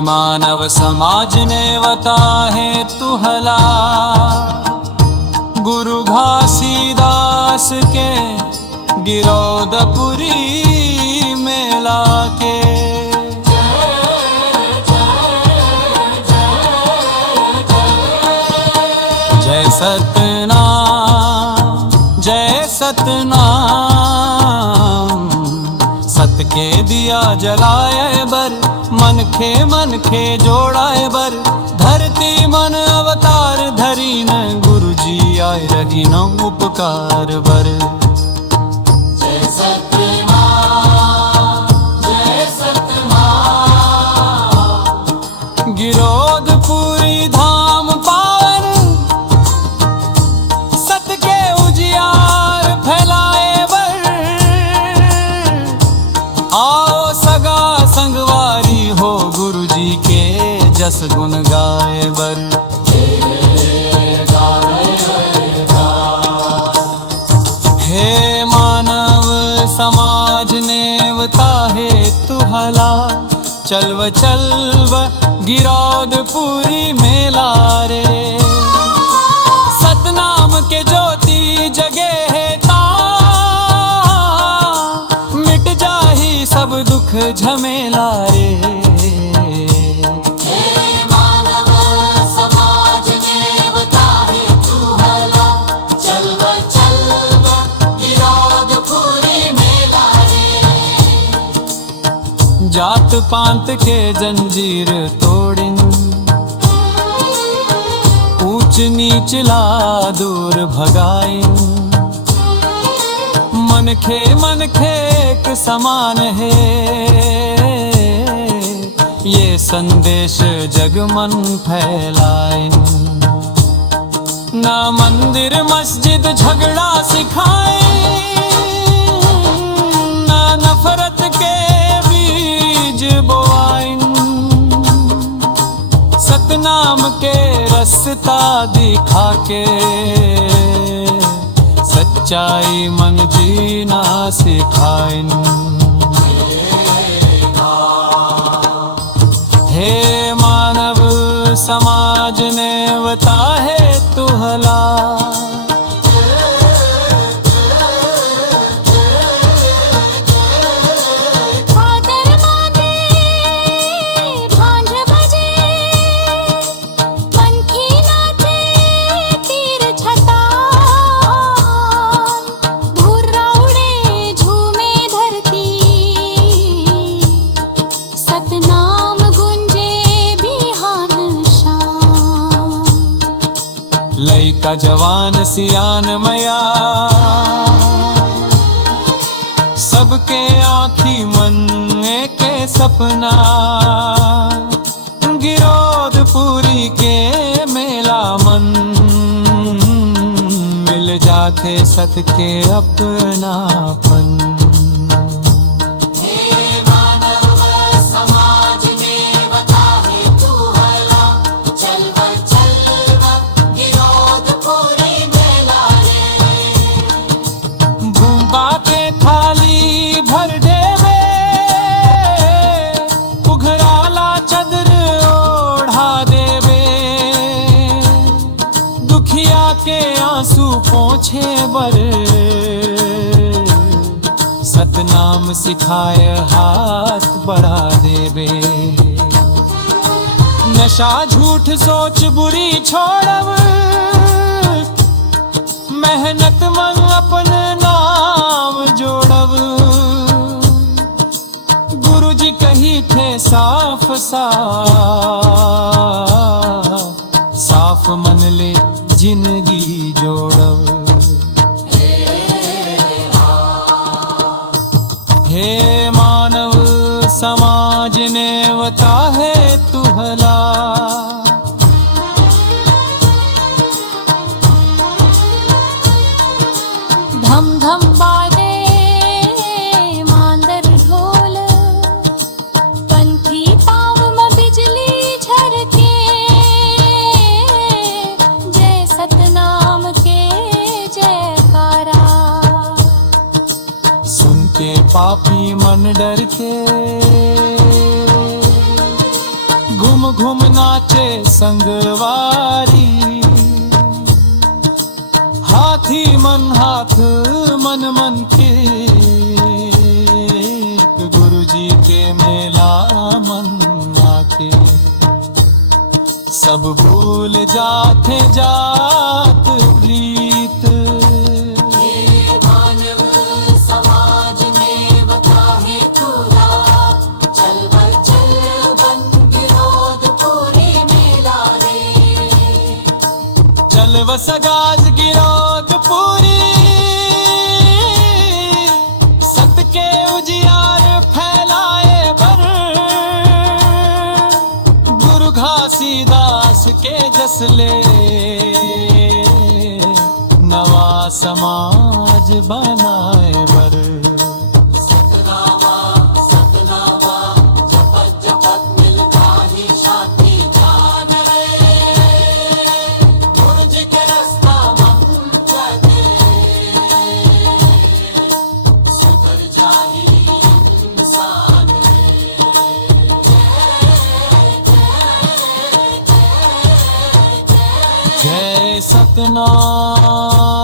मानव समाज ने वता है तू हला, गुरु घासीदास के गिरौदपुरी मेला के। जय सतनाम जय सतनाम, सत के दिया जलाए बर, मन खे जोड़ाए बर। धरती मन अवतार धरी न, गुरु जी आए रही न उपकार बर। जय सतनाम जय सतनाम, गिरौदपुरी धाम पावन, सत के उजियार फैलाए बर। आओ सगा संगवारी हो, गुरु जी के जस गुण गाए बर। हे मानव समाज ने वता है तू हला, चलव गिरौदपुरी मेला रे। सतनाम के ज्योति जगे है ता, मिट जाही सब दुख झमेला रे। जात पांत के जंजीर तोड़िन, ऊंच नीचला दूर भगाइन। मन खे एक समान है, ये संदेश जग मन फैलाइन। ना मंदिर मस्जिद झगड़ा सिखाए, ना नफरत के बोआइन। सतनाम के रास्ता दिखा के, सच्चाई मन जीना सिखाइन। हे मानव समाज ने वता है तू हला, लइका जवान सियान मया, सबके आँखी मन के सपना। गिरौदपुरी के मेला मन, मिल जाते सत के अपनापन। के आंसू पोंछे बर, सतनाम सिखाए हाथ बढ़ा देवे। नशा झूठ सोच बुरी छोड़ब, मेहनत मन अपन नाम जोड़ब। गुरु जी कही थे साफ साफ मन ले जिंदगी जोड़ब। हे मानव समाज ने वता है तू हला, धम धम बाजे मांदर ढोल, पंथी पाँव में बिजली झरके। जय सतनाम के जयकारा, सुन के पापी मन डर के। घूम घूम नाचे संगवारी, हाथी मन हाथ मन मन के, गुरु जी के मेला मन आके। सब भूल जाते जात प्रीत, हे मानव समाज ने बताहे तुला, चल बन विरोध पूरी मेला रे। चल वसगाज गिरोध पूरी, सत के उजियार फैलाए बर, गुरु घासीदास के जसले, नवा समाज बनाए बर। सतनामा सतनामा जपत जपत मिलता ही शांति जान रे, गुरु जी के रास्ता मन चले, सुधर जाही इंसान जय सतनाम।